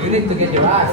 You need to get your eyes.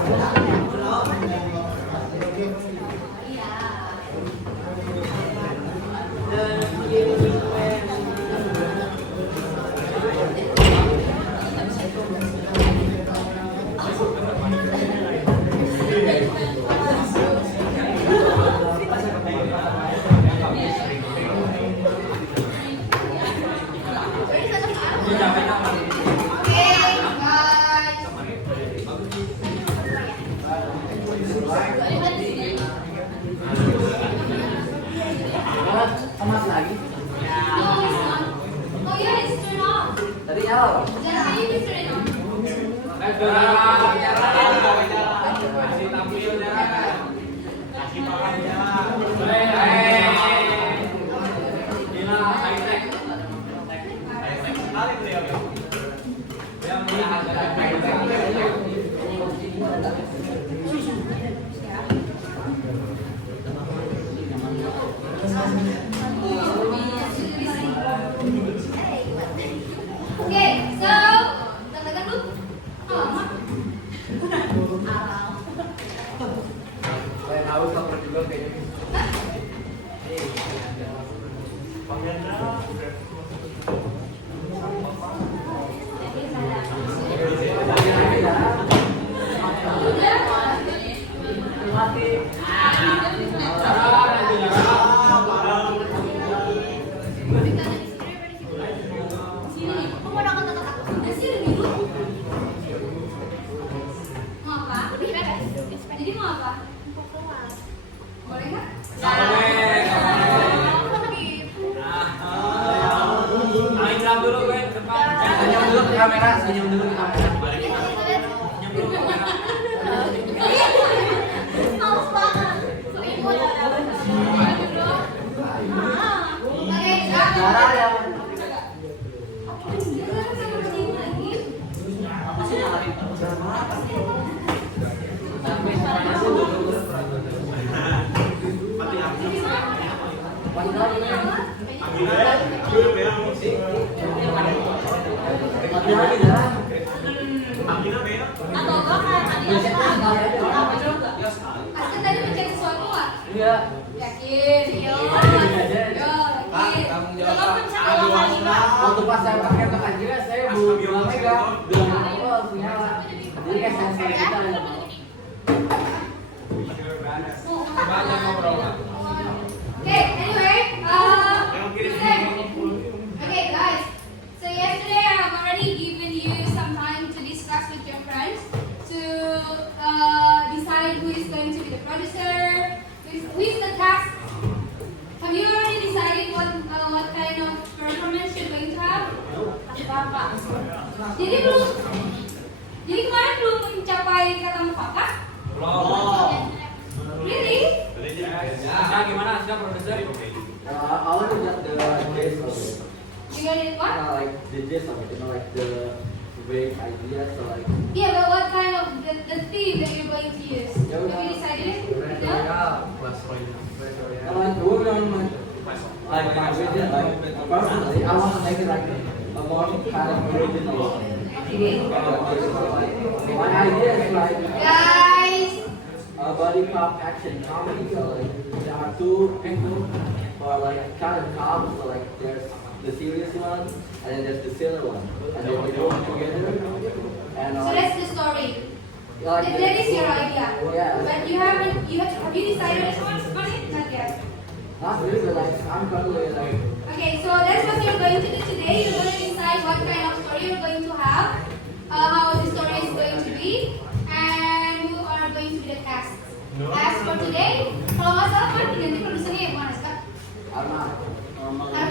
Atau bahkan Aska tadi mencari sesuatu nggak? Iya. Yakin? Yo. Waktu pas saya pakai ke Kanjira, saya belum megang, belum langsung nyala. Jadi kayak sensor kita. Banyak ngobrol. Okay, anyway, okay guys. So yesterday I have already given you some time to discuss with your friends to decide who is going to be the producer, who is the cast. Have you already decided what kind of performance you're going to have? Jadi kemarin belum mencapai kata papa? Really? Nah, gimana sudah produser? I want to get the gist of it. You got it what? Like the gist of it, like the vague ideas, so like. Yeah, but what kind of the theme that you're going to use? Have you decided it? No? Like working on my like my vision, like personally, I want to make it like a more kind of original. Okay. My idea is like Guys, a buddy cop action comedy. So like there are two people, or like kind of cops. So like there's the serious one, and then there's the silly one, and they go together. And so that's the story. like That is your idea. Yeah. But have you decided on it? Not yet. Not really, but like I'm currently like. Okay, so that's what you're going to do today. You're going to decide what kind of story you're going to have, how the story is going to be, and who are going to be the cast. As for today, kalau nggak salah kan nanti produsernya yang mana sekarang? Arma. Arma, I'm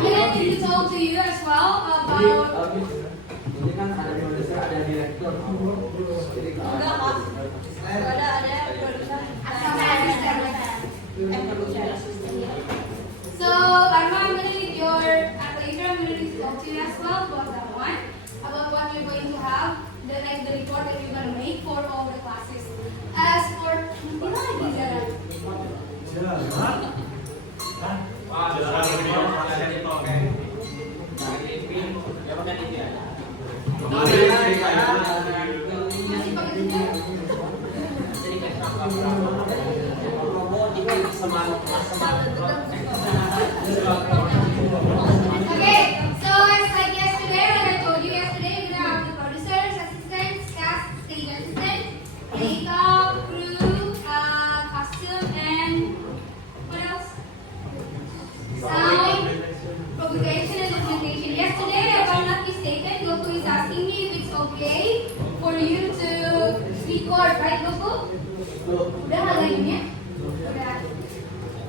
gonna need to talk to you as well about. Ini kan ada produser, ada direktur. Jadi Enggak kok. Ada produser. Sama asisten. So, Arma, I'm gonna need your later. I'm gonna need to talk to you as well about that one, about what we're going to have, the report that we're gonna make for all the classes. As for gimana lagi jalan? Masih pakai sejarah? Okay, so it's like yesterday, when I told you yesterday, we're gonna have the producers, assistants, cast, stage assistant, makeup, crew, costume, and what else? Sound, publication, and documentation. Yesterday, if I'm not mistaken, Goku is asking me if it's okay for you to record, right, Goku? Udah lagi. Udah.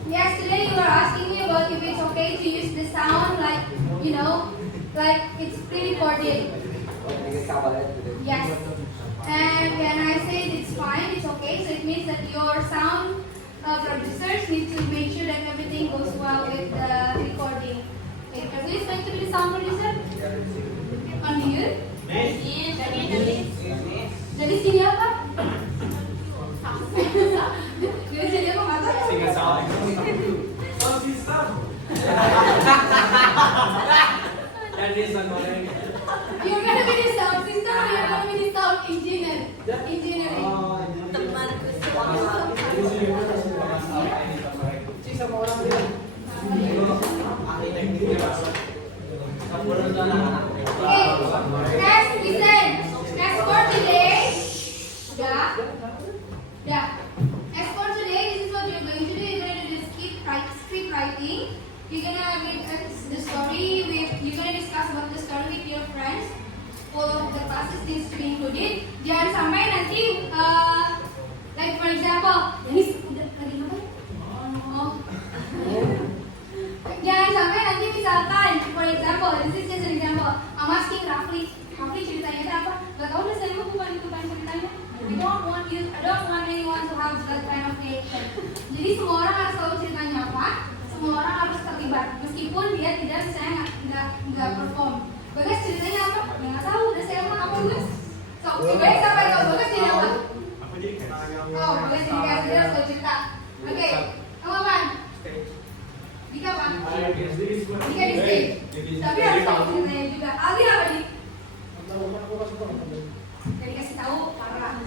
Yesterday you were asking me about if it's okay to use the sound like, you know, like it's pre-recorded. Yes. And when I said it's fine, it's okay, so it means that your sound producers need to make sure that everything goes well with the recording. Okay, who is going to be the sound producer? On you? Dari sini apa? Dari sini apa mata? Sehingga salah. Jadi sound. You're gonna be the sound system or you're gonna be the sound engineer? Engineering. Okay, next listen. Next for today. As for today, this is what you're going to do. You're going to do script writing. You're gonna read the story you're gonna discuss about the story with your friends. All of the classes needs to be included. Jangan sampai nanti, like for example, Dennis lagi ngapain? Oh. Jangan sampai nanti misalkan, for example, this is just an example. I'm asking Rafli ceritanya itu apa? Gak tau deh, saya mau bukan ceritanya. I don't want anyone to have that kind of reaction. Jadi semua orang harus tahu ceritanya apa. Semua orang harus terlibat, meskipun dia tidak misalnya nggak perform. Bagas ceritanya apa? Nggak tahu. Udah saya mau apa Bagas? So, baik sampai tahu Bagas jadi apa? Oh, Bagas jadi kayak dia harus cerita. Oke, kamu apa? Dika apa? Dika di stage. Tapi harus tahu ceritanya juga. Aldi apa nih? Jadi kasih tahu parah.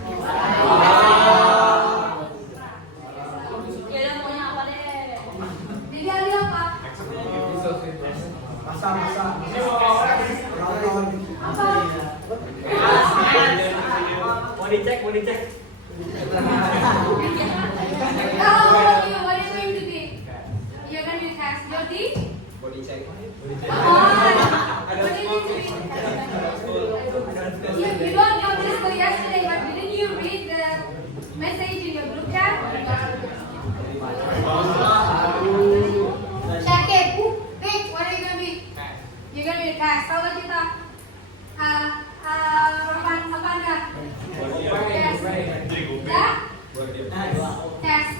mau dicek. How about you? What are you going to be? You're going to be cast. Jody? Body check. Come on. What do you need to be? You don't know this till yesterday, but didn't you read the message in your group chat? Check it. Vic, what are you going to be? You're going to be a cast. How about you, Tom? Apanda? Yeah? Test.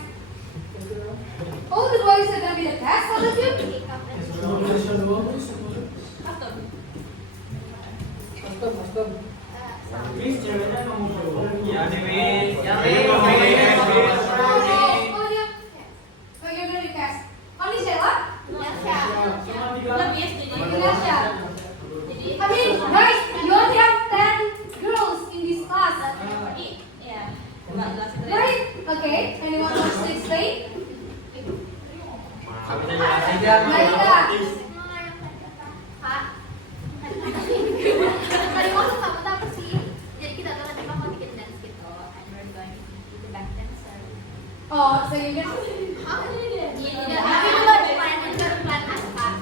Oh, the boys are going to be the test. How about you? Ya nih, Miss. Ya, Oh, Miss. yeah. So you're going to be test. Only Sheila? Indonesia. I mean, guys, you only have 10 girls in this class. Right? Okay. Anyone wants to explain? Malika. Tadi masuk sama apa sih? Jadi kita tuh nanti bakal bikin dance gitu, and we're going to be the back dancer. Oh, so you get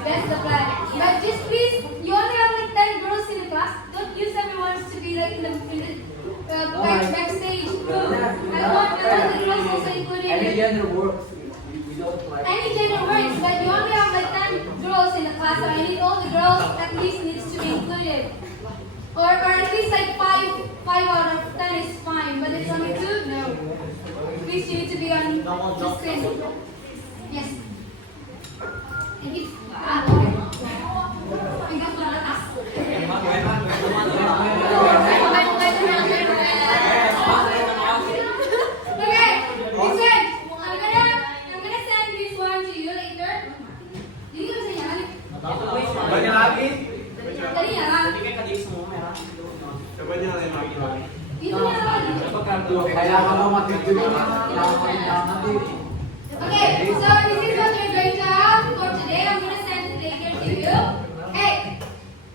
that's the plan. But just please, you only have like 10 girls in the class. Don't use everyone to be like in the backstage. I want the girls also included. Any gender works. We don't like. Any gender works, but you only have like 10 girls in the class, so I need all the girls at least needs to be included. Or at least like 5 out of 10 is fine, but it's only 2, no. Please you need to be on the screen. Yes. Thank you. Okay, listen. I'm gonna send this one to you later. Jadi nggak bisa nyala nih. Banyak lagi. Tadi nyala. Ini kan tadi semua merah. Coba nyalain lagi. Itu nyala lagi. Coba kartu. Kayak kamu mati juga. Nanti. Okay, so this is what you're going to have for today. I'm gonna send it later to you. Hey,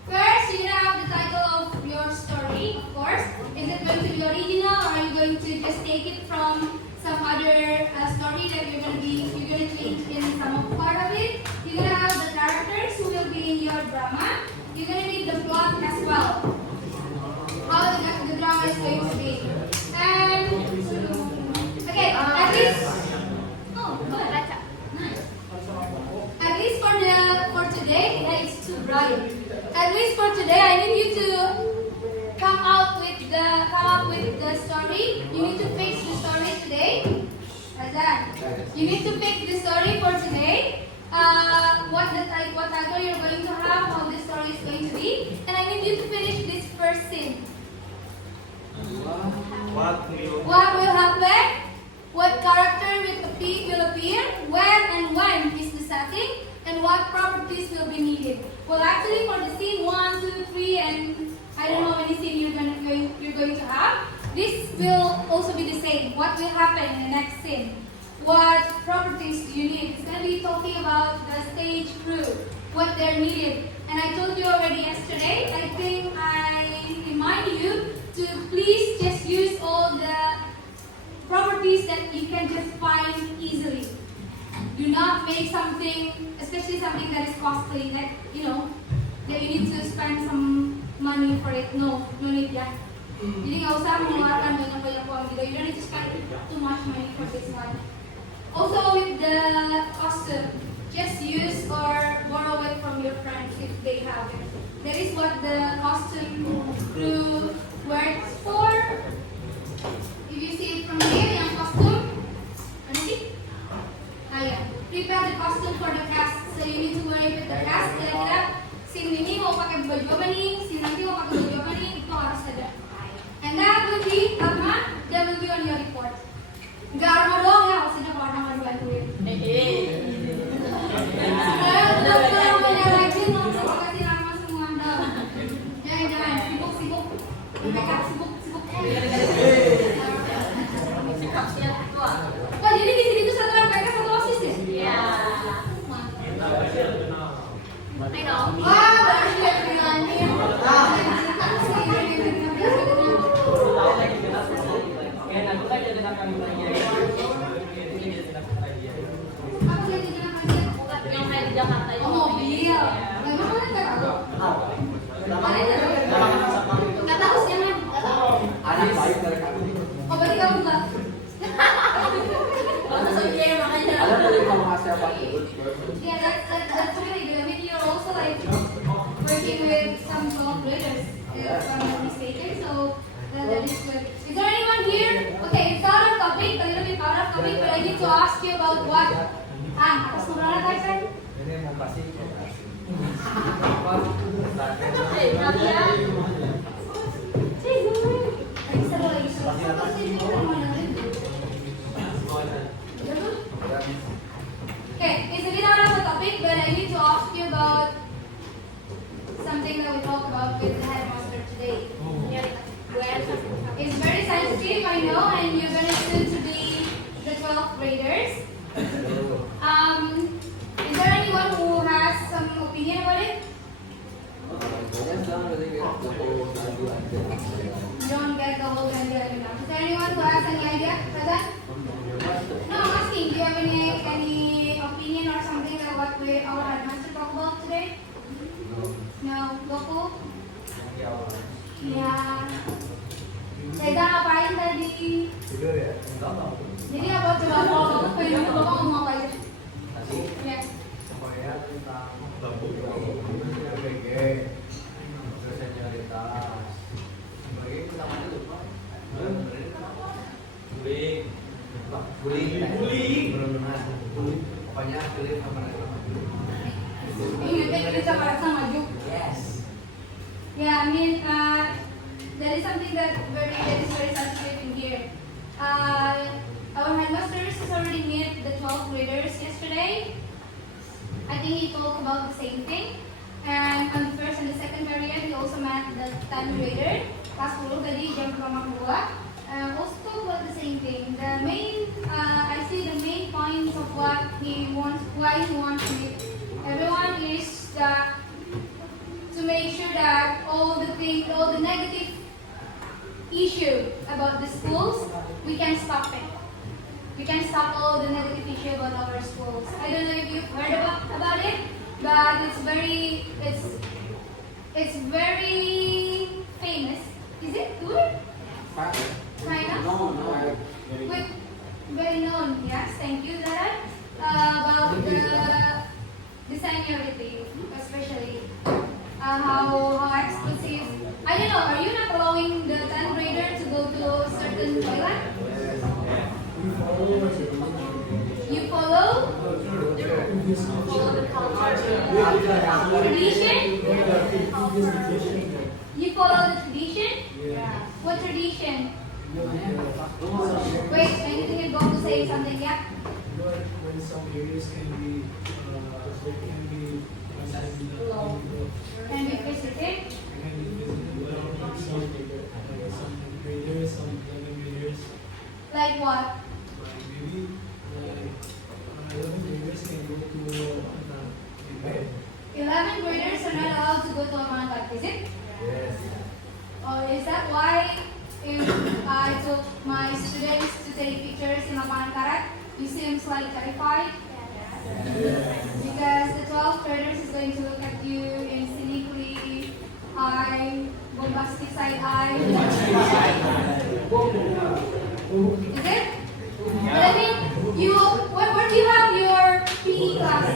first you're gonna have the title of your story, of course. Is it going to be original, or are you going to just take it from some other story that you're gonna change in some part of it? You're gonna have the characters who will be in your drama. You're gonna need the plot as well. How the drama is going to be. And okay, at least. Oh, good. Nice. At least for today, it's too bright. At least for today, I need you to come up with the story. You need to pick the story today. Azan. You need to pick the story for today. What title you're going to have, how the story is going to be, and I need you to finish this first scene. What will happen? What character will appear? When is the setting? And what properties will be needed? Well, actually, for the scene 1, 2, 3, and I don't know how many scenes you're going to have. This will also be the same. What will happen in the next scene? What properties do you need? It's going to be talking about the stage crew, what they're needed. And I told you already yesterday. I think I remind you to please just use all the properties that you can just find easily. Do not make something, especially something that is costly, that that you need to spend some money for it. No need, yeah. Jadi nggak usah mengeluarkan banyak uang gitu. You don't need to spend too much money for this one. Also with the costume, just use or borrow it from your friends if they have it. That is what the costume crew works for. If you see it from here, yang costume, ano sih? Prepare the costume for the cast. So you need to wear it with the cast. Kira-kira scene ini mau pakai baju apa nih? Scene nanti mau pakai baju apa nih? Itu harus ada. And that will be on your report. Enggak arma doang ya, maksudnya kalau arma mau bantuin. Udah namanya rajin langsung kasih arma semua. Jangan sibuk. Makeup sibuk. Oh, jadi di sini tuh satu RPK, satu OSIS ya? Iya. I know. Wah, berarti lihat pilihannya. Apa ganti jenang aja? Yang kayak di Jakarta itu. Oh, mobil. Memang kalian nggak tahu? Kalian nggak tahu? Nggak tahu sih jangan. Nggak tahu. Anak baik dari kami. Oh, berarti kamu nggak? Ada boleh kamu kasih apa? Good person. Yeah, that's really good. I mean, you're also like working with some small graders, if I'm not mistaken. So that is good. Is there anyone here? Okay, it's out of topic, a little bit out of topic, but I need to ask you about what? Atas ngobrol apa kan? Ini mau kasih. Okay, it's a bit out of the topic, but I need to ask you about something that we talked about with the headmaster today. It's very sensitive, I know, and you're going to soon to be the 12th graders. Is there anyone who has some opinion about it? You don't get the whole idea enough. Is there anyone who has any idea for that? No, I'm asking. Do you have any opinion or something that what our headmaster talked about today? No, Goku? Ya. Reza ngapain tadi? Tidur ya? Jadi apa coba kalau kamu pengen ngomong apa aja? Ya. Supaya tentang lampu BG, terus yang cerita sebagai kita mana lupa? Bullying. Pokoknya pilih apa Ingatnya kita merasa maju. Yes. Yeah, I mean, that is something that is very sensitive in here. Our headmaster has already met the 12th graders yesterday. I think he talked about the same thing. And on the first and the second period, he also met the 10th grader. Kelas 10 tadi jam pertama kedua. Also talk about the same thing. The main, I see the main points of what he wants, why he wants to meet everyone is that to make sure that all the negative issue about the schools, we can stop it. We can stop all the negative issue about our schools. I don't know if you've heard about it, but it's very famous. Is it good? Kind of? No. With very known, yes, thank you, Zara. About the seniority, especially how exclusive. I don't know, are you not allowing the 10th grader to go to a certain toilet? You follow? Tradition? You follow the tradition? What tradition? Wait, anything you're going to say something, yeah? When some areas can be Can be visited? some graders, some 11 graders, Like what? maybe 11 graders can go to bed. 11 graders are not allowed to go to Lapangan Karat, is it? Yes. Or is that why if I took my students to take pictures in Lapangan Karat, you seem like terrified? Because the 12th graders is going to look at you in cynically eye, bombastic side eye. Is it? But I mean, where do you have your PE class?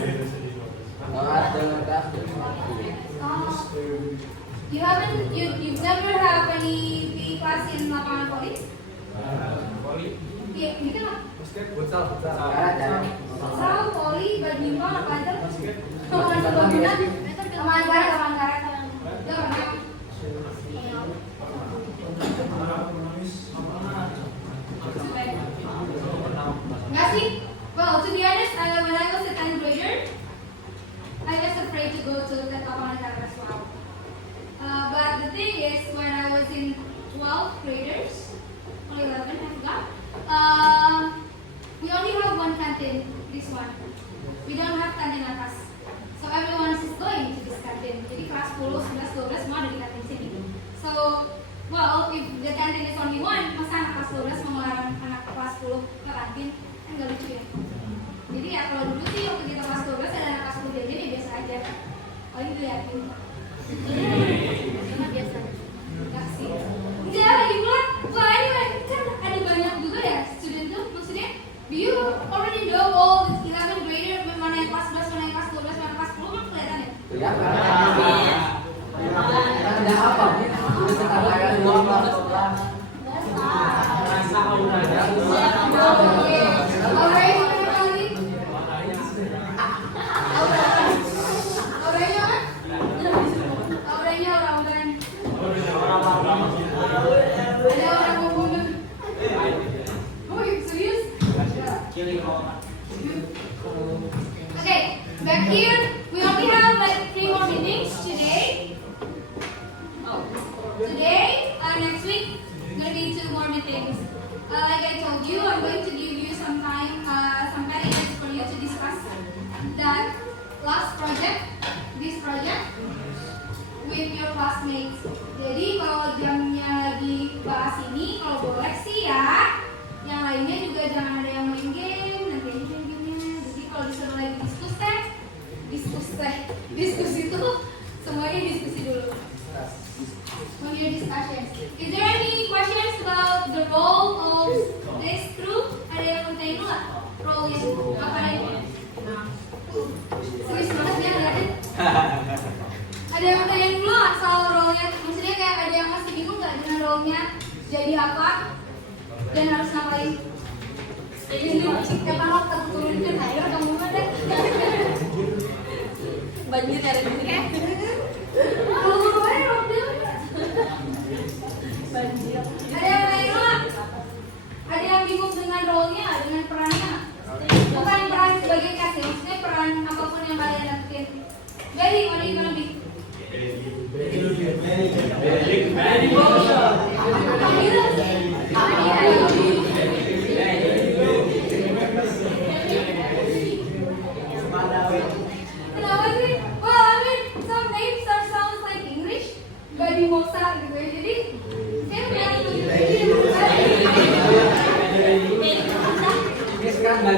You've never have any PE class in Lapangan Poli? Iya, ini kan Futsal. futsal, poli, badminton, apa aja? Lapangan serbaguna, lapangan karet. Dia pernah. Nggak sih? Well, to be honest, when I was a 10th grader, I was afraid to go to that lapangan karet as well. But the thing is, when I was in 12th graders, or 11, I forgot, we only have one canteen, this one. We don't have canteen atas. So everyone is going to this canteen. Jadi kelas 10, 11, 12 semua ada di kantin sini. So, well, if the canteen is only one, masa anak kelas 12 mau ngelarang anak kelas Okay. Aurelio mana kali? Aurelio kan? Aurelio orang keren. Ada orang mau bunuh. Oh, serius? Okay, back here we only have like 3 more meetings today. Today, next week, gonna be 2 more meetings. Like I told you, I'm going to give you some time, some 10 minutes for you to discuss that last project, this project, with your classmates. Jadi kalau jamnya lagi bahas ini, kalau boleh sih ya, yang lainnya juga jangan ada yang main game, nanti aja main gamenya. Jadi kalau disuruh lagi diskusi itu semuanya diskusi dulu. On your discussions. Is there any questions about the role of this group? Ada yang mau tanya nggak? Role-nya apa aja? Serius banget ya ngeliatin. Ada yang mau tanya dulu nggak soal role-nya? Maksudnya kayak ada yang masih bingung nggak dengan role-nya? Jadi apa? Dan harus ngapain? Jadi kapan waktu turunkan air kamu ada? Banjir ada di sini kan? Kalau air waktu banjir. Ada yang lain nggak? Ada yang bingung dengan role-nya, dengan perannya? Bukan peran sebagai kasih, maksudnya peran apapun yang kalian lakuin. Very, what are you gonna be? Kenapa sih? Well, I mean, some names sounds like English, Badi Mosa gitu ya. Jadi, saya bilang ada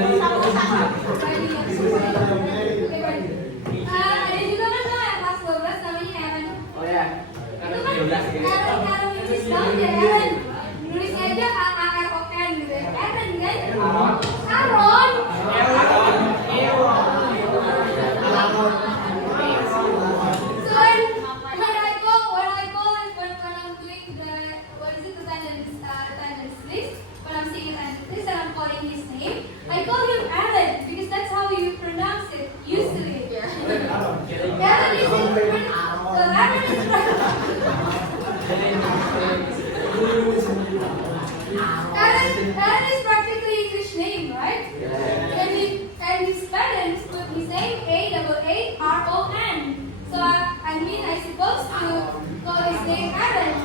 juga kan yang kelas 12 namanya Aaron. Oh ya. Itu kan Aaron English banget ya Aaron. Nulisnya aja A-A-R-O-N gitu ya. Aaron kan? Aaron. So when I go when I'm doing the attendance list, when I'm seeing attendance list and I'm calling his name, I call him Aaron because that's how you pronounce it usually. Aaron is Aaron is practically English name, right? And his parents put his name A-A-A-R-O-N. So I supposed to call his name Aaron.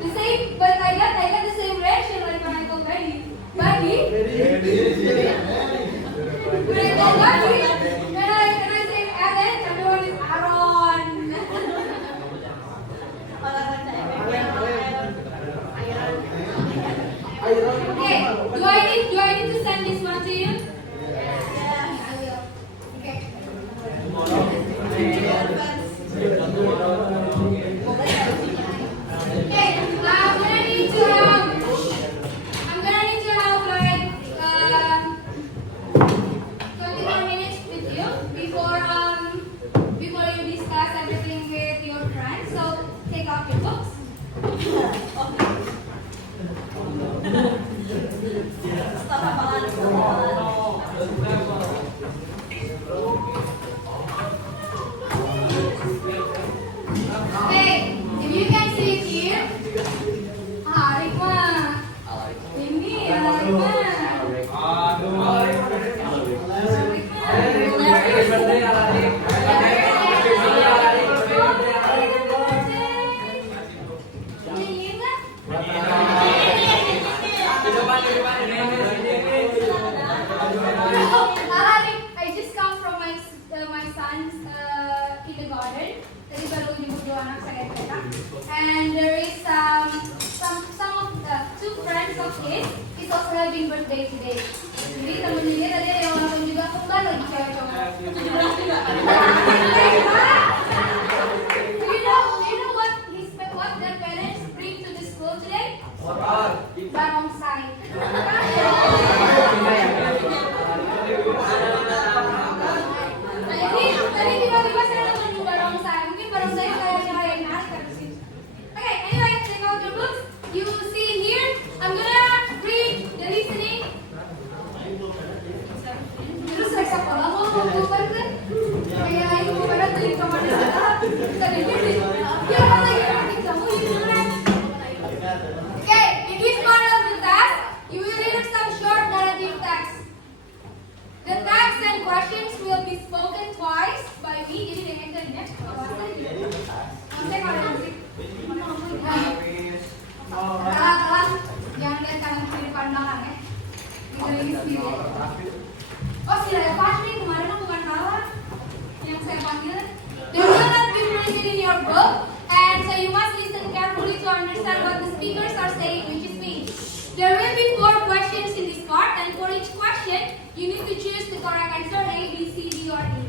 The same, but I got the same reaction like when I called Buddy. Buddy? When I called Buddy, when I say Aaron, everyone is Aaron. Okay, do I need to send this one to you? Yeah, I will. Okay. Okay, I'm gonna need to have like 20 more minutes with you before you discuss everything with your friends. So take out your books. Okay, if you can see it here. Arik mah. Ini Arik mah. I just come from my son's kindergarten. Tadi baru nyebut 2 anak saya kereta. And there is some of the 2 friends of his is also having birthday today. Jadi temennya dia tadi ada yang ulang tahun juga, kembar lagi cewek cowok. 17 juga. You know what their parents bring to the school today? Barongsai. Tadi tiba-tiba saya nemu barongsai. Mungkin barongsai kayak naskah di sini. Okay, anyway, take out your books. You see here, I'm gonna read the listening Kelas, jangan lihat kanan kiri depan belakang ya. Dikelilingi sendiri ya. Oh, si Reva nih kemarin aku bukan kalah yang saya panggil. There will not be printed in your book, and so you must listen carefully to understand what the speakers are saying, which is me. There will be 4 questions in this part, and for each question, you need to choose the correct answer A, B, C, D, or E.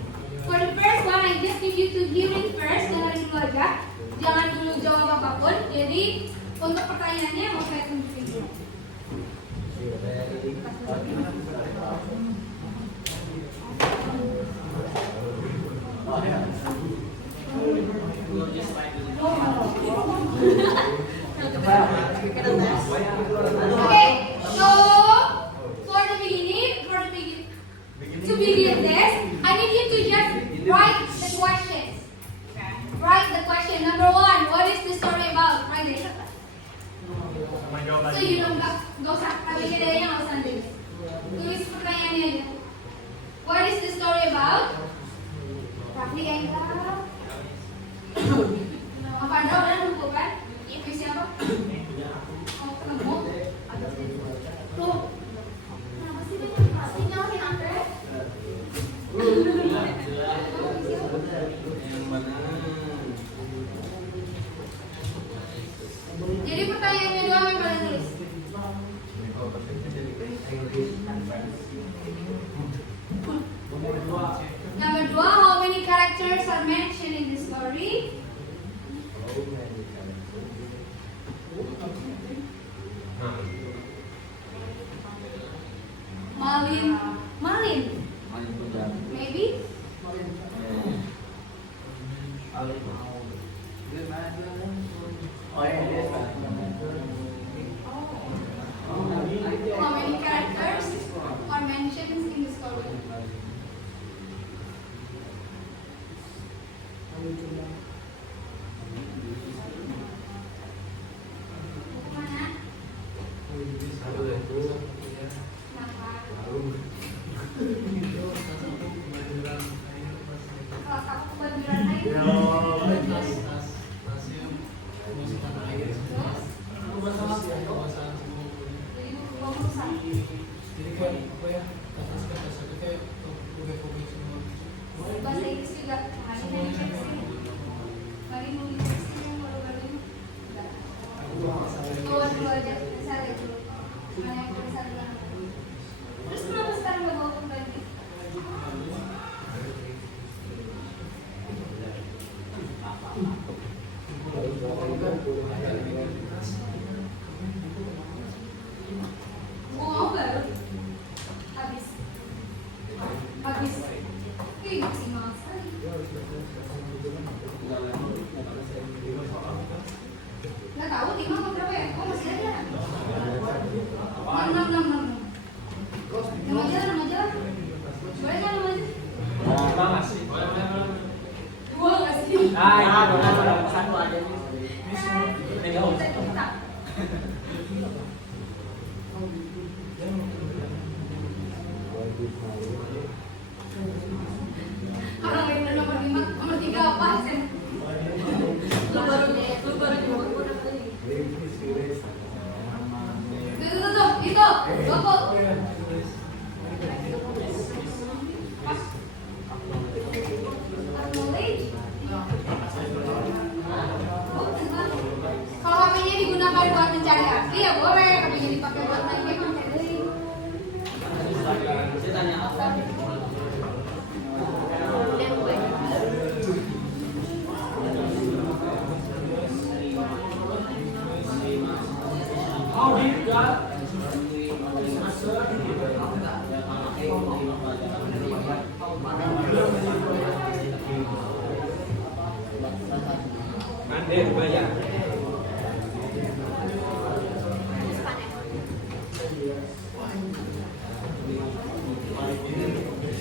For the first one, I just need you to hear it first, dengerin dulu aja. Jangan dulu jawab apapun. Jadi untuk pertanyaannya mau saya tunjukin dulu. Okay, so for the beginning, to begin this, I need you to just write the questions. Write the question. Number 1, what is the story about? Write it. So you don't gak usah, tapi bedanya nggak usah tulis. Tulis pertanyaannya aja. What is the story about? Rafli Engkau. Apa Anda udah nunggu kan? Ibu siapa? Oh, ketemu. Tuh. Kenapa sih dia pasti nyalahin Andre? Jadi pertanyaannya doang yang kalian tulis. Number 2, how many characters are mentioned in the story? Malin. Maybe? How many characters are mentioned in the story? Mana? Kenapa? Kelas aku kebanjiran air. Jadi gua merusak. Jadi kayak apa ya? Kata-kata itu kayak pokoknya semua. Bahasa Inggris juga. Mari nulis sini. Mari nulis sini yang baru-baru ini. Enggak. Dulu aja. Bisa lihat dulu. Mana yang bisa dulu. Terus kenapa sekarang nggak bawa pembantu? Mau baru? Habis. Ih, maksimal sekali. Nggak tahu, 5 atau berapa ya? Oh, masih ada. 6. 6 aja. Boleh kan 6 aja? 2 nggak sih? Satu aja. Tetap. Orang yang nomor 5, nomor 3 apa? Lu baru jawab tadi. Tuh, itu, Bapak. Kalau HP-nya digunakan buat mencari asli ya boleh, HP-nya dipakai buat main game mencari beli. Saya tanya apa? Mande bayar.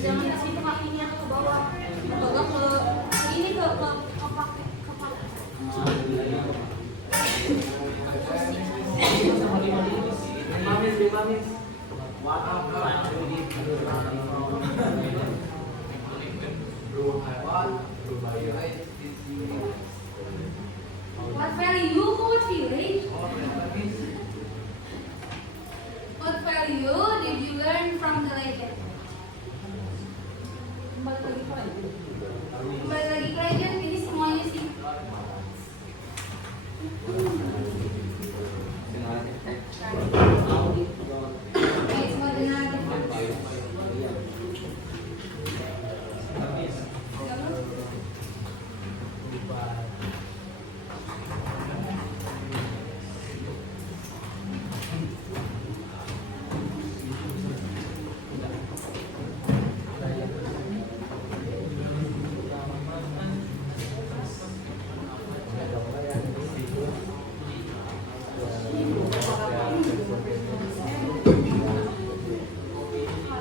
Jangan kasih kakinya ke bawah. Bawah ke ini ke kopak. What value? What village? What value did you learn from the legend? Kembali lagi ke legend, ini semuanya sih. Oke, semua dengan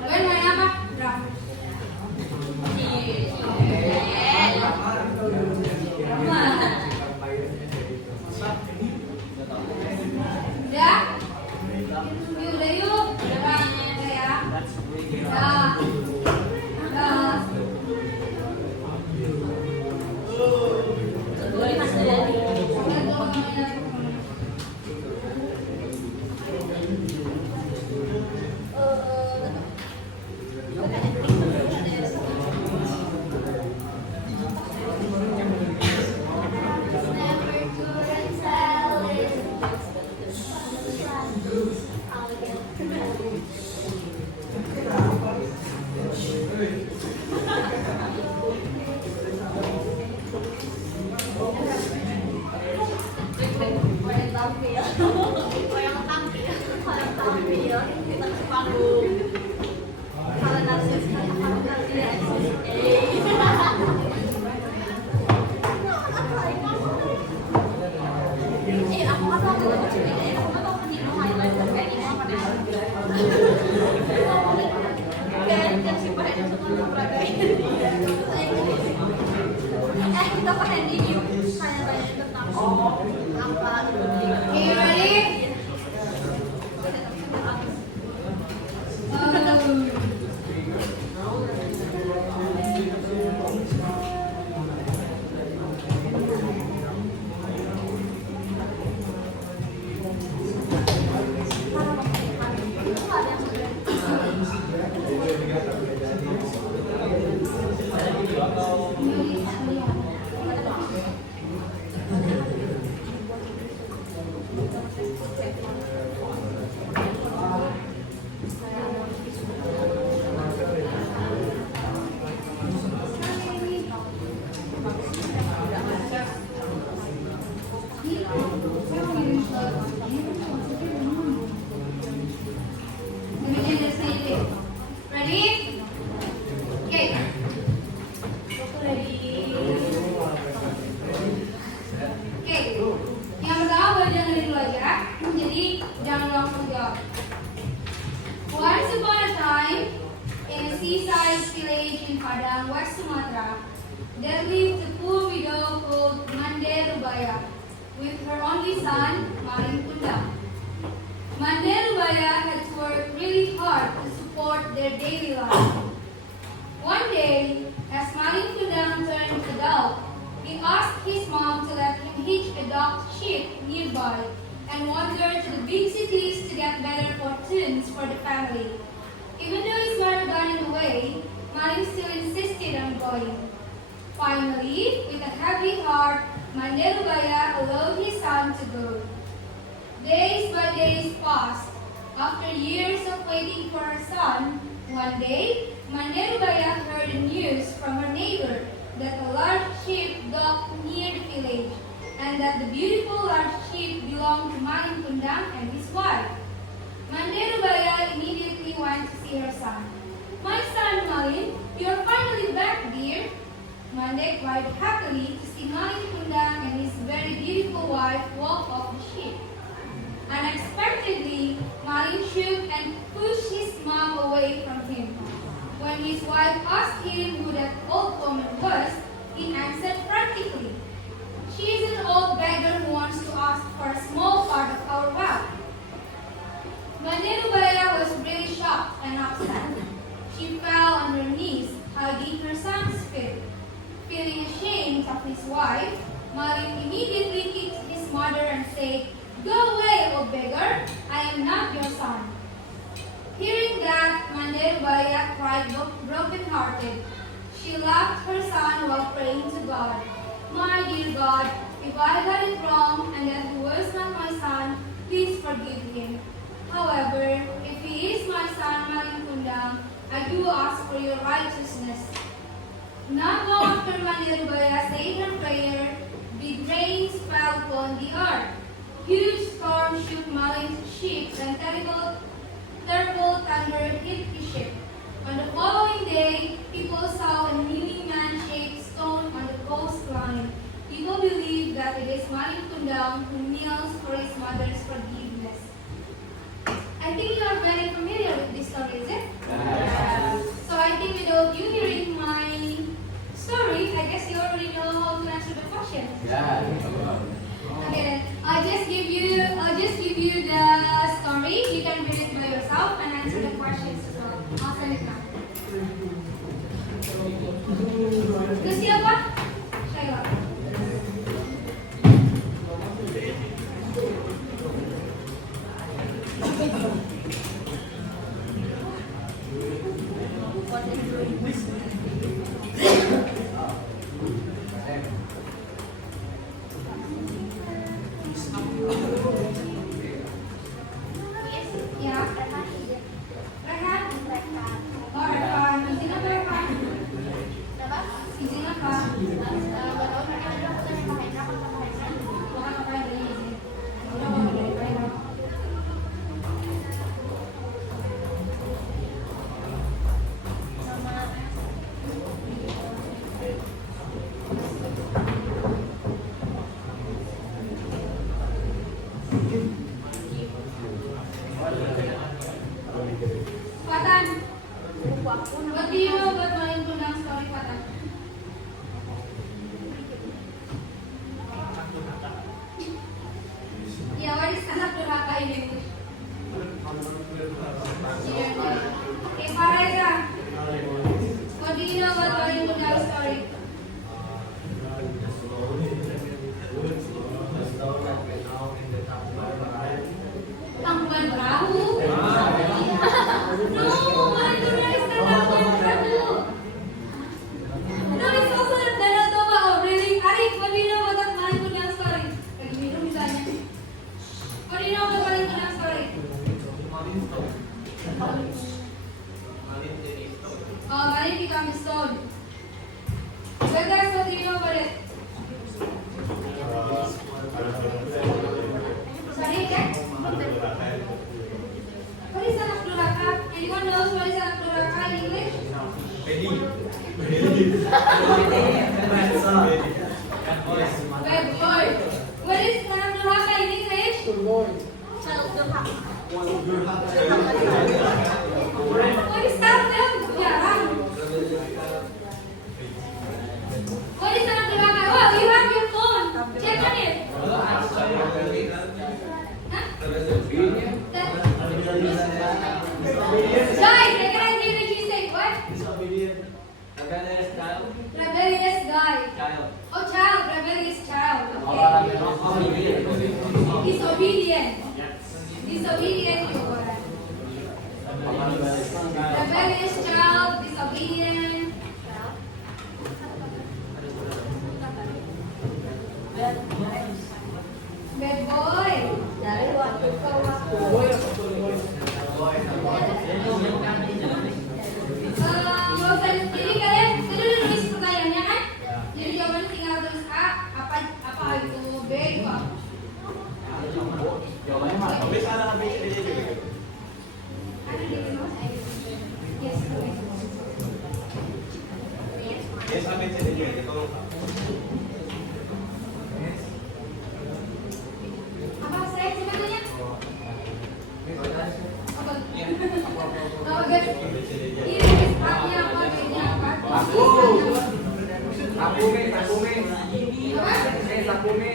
kalian main apa? Drum. Udah? Udah yuk. Udah banyak ya. Udah. Udah. Kita pakai di tanya-tanya tentang apa Okay, you ready? Ready? Okay. Oke, yang pertama boleh jangan dulu aja, jadi jangan langsung jawab. Once upon a time, in a seaside village in Padang, West Sumatra, there lived a poor widow called Mande Rubaya with her only son, Maring Kundang. Mande Rubaya had to work really hard to support their daily life. One day, as Maring Kundang turned adult, he asked his mom to let him hitch a docked ship nearby and wander to the big cities to get better fortunes for the family. Even though his mother got in the way, Maring still insisted on going. Finally, with a heavy heart, Mande Rubaya allowed his son to go. Days by days passed. After years of waiting for her son, one day, Mande Rubaya heard the news from her neighbor that a large ship docked near the village, and that the beautiful large ship belonged to Maring Kundang and his wife. Mande Rubaya immediately went to see her son. "My son Maling, you are finally back, dear." Mande cried happily to see Maring Kundang and his very beautiful wife walk off the ship. Unexpectedly, Maling shook and pushed his mom away from him. When his wife asked him who that old woman was, he answered practically, "She is an old beggar who wants to ask for a small part of our wealth." Mande Rubaya was really shocked and upset. She fell on her knees, hugging her son's feet. Feeling ashamed of his wife, Maling immediately kicked Nerubaya cried broken-hearted. She laughed her son while praying to God. My dear God, if I got it wrong and that he was not my son, please forgive him. However, if he is my son, Marinkundang, I do ask for your righteousness. Not long after Nerubaya said her prayer, big rains fell upon the earth. Huge storms shook Malin's ships and terrible thunder hit the ship. On the following day, people saw a kneeling man-shaped stone on the coastline. People believe that it is Marinkundang who kneels for his mother's forgiveness. I think you are very familiar with this story, is it? Yes. So I think without you hearing my story, I guess you already know how to answer the question. Yeah. Okay then, I'll just give you the story. You can read it by yourself and answer the questions as well. I'll send it now. Terus siapa? Saya. Ya. Rehan. Oh, Rehan. Izin apa Rehan? Izin apa? Bukan apa yang dia izin. Udah mau dari Rehan. Fatan. What do you know about Marinkundang story, Fatan? Yeah, what is anak durhaka in English? Okay, Faraiza. What do you know about Marinkundang story? Tangkuban Perahu. No, Marinkundang is not Tangkuban Perahu. No, it's also the Danau Toba. Oh, really? Arif, what do you know about Marinkundang story? Lagi minum misalnya. What do you know about Marinkundang story? Oh, Malin become a stone. Vegas, what do you know about it? Sorry, again? What is anak durhaka? Anyone knows what is anak durhaka in English? Bad boy. What is anak durhaka in English? What is that? Jarang. What is anak durhaka? Oh, you have your phone. Check on it. Huh? Guys, I cannot hear what you say. What? Rebellious guy. Oh, child. Rebellious child. Okay. Disobedient. Disobedient juga. Rebellious child. Disobedient. Bad boy. Dari waktu ke waktu. Jadi kalian sudah nulis pertanyaannya kan? Jadi jawabannya tinggal tulis A, apa itu B itu apa? Jawabannya mana? Ada di mana? Yes. Apa saya sebetulnya? Apa? Apa guys? Ini haknya apa? B-nya apa? Aku nih.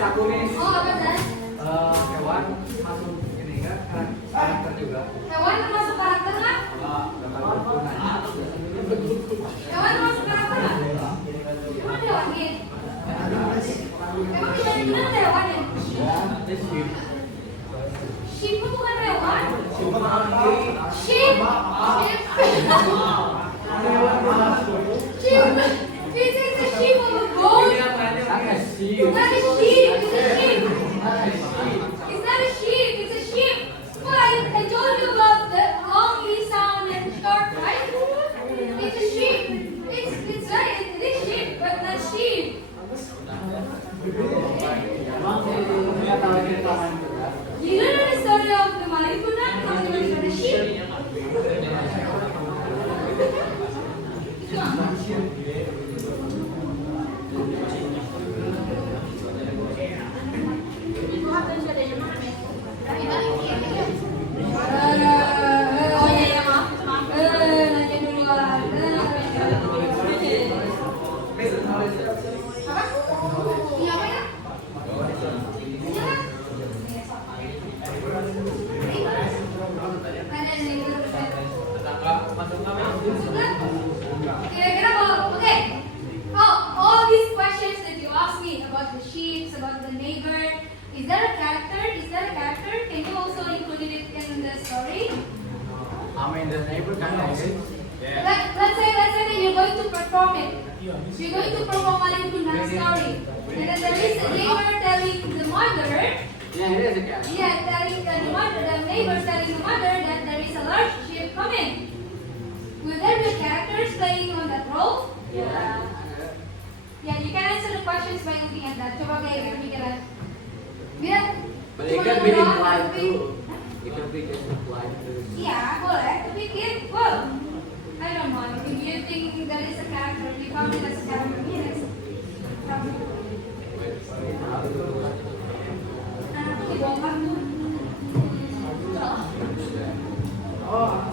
Aku nih. Oh, apa Dan? Hewan masuk ini kan karakter juga. Hewan termasuk karakter nggak? Hewan termasuk karakter nggak? Emang hewan gitu? Emang dibanding benar ada hewan ya? Sheep itu bukan hewan? Sheep. Sheep. This is the sheep of a goat. Not a sheep. It's a sheep. It's not a sheep. It's a sheep. Well, I told you about the long sound and short, right? It's a sheep. It's right. It is sheep, but not sheep. You don't know the story of the Marikuna? How they were the sheep? Nanya duluan. Apa? Iya apa ya? Iya kan? Ada nih. Kira-kira kalau, okay. Oh, all these questions that you ask me about the sheep, about the neighbor, is that a character? Is that a character? Can you also include it in the story? I mean, the neighbor kind of is. Let's say that you're going to perform it. You're going to perform Marikuna story. And then there is a neighbor telling the mother, Yeah, it is a character. telling the mother, the neighbor telling the mother that there is a large ship coming. Will there be characters playing on that role? Yeah. Yeah, you can answer the questions by looking at that. Coba kayak pikiran. Biar. But it can be implied too. It can be implied too. Iya, boleh. Tapi well, I don't know. If you think there is a character, if you found it as a character, yes. Dibongkar tuh. Oh,